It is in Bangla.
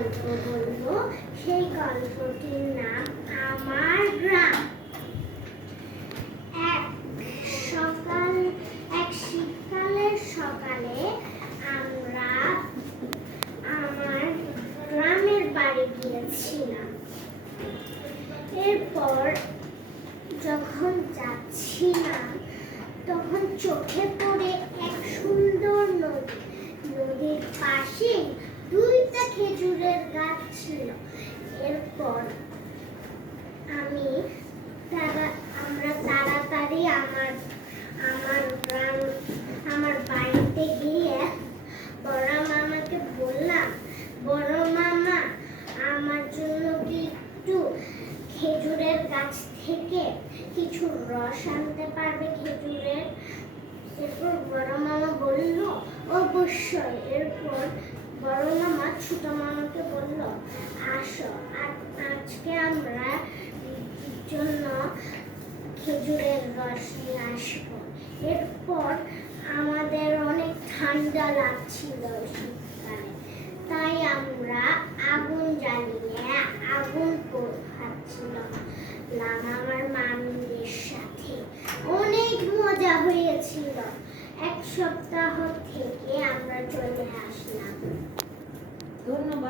গল্প বলবো। সেই গল্পটির নাম আমার গ্রাম। এক শীতকালের সকালে আমরা আমার গ্রামের বাড়ি গিয়েছিলাম। এরপর যখন যাচ্ছিলাম তখন চোখে পড়ে এক সুন্দর নদী। নদীর পাশে দুইটা খেজুরের গাছ ছিল। এরপর আমরা তাড়াতাড়ি আমার বাড়িতে গিয়ে বড় মামাকে বললাম, বড় মামা, আমার জন্য কি একটু খেজুরের গাছ থেকে কিছু রস আনতে পারবে খেজুরের? এরপর বড় মামা বলল, অবশ্যই। এরপর বড় মামা ছোট মামাকে বলল, আসো আজকে আমরা জন্য খেজুরের রস নিয়ে আসবো। এরপর আমাদের অনেক ঠান্ডা লাগছিল শীতকালে, তাই আমরা আগুন জ্বালিয়ে আগুন পোহাচ্ছিলাম আমার মামিদের সাথে। অনেক মজা হয়েছিল। এক সপ্তাহ থেকে আমরা চলে আসলাম। ধন্যবাদ।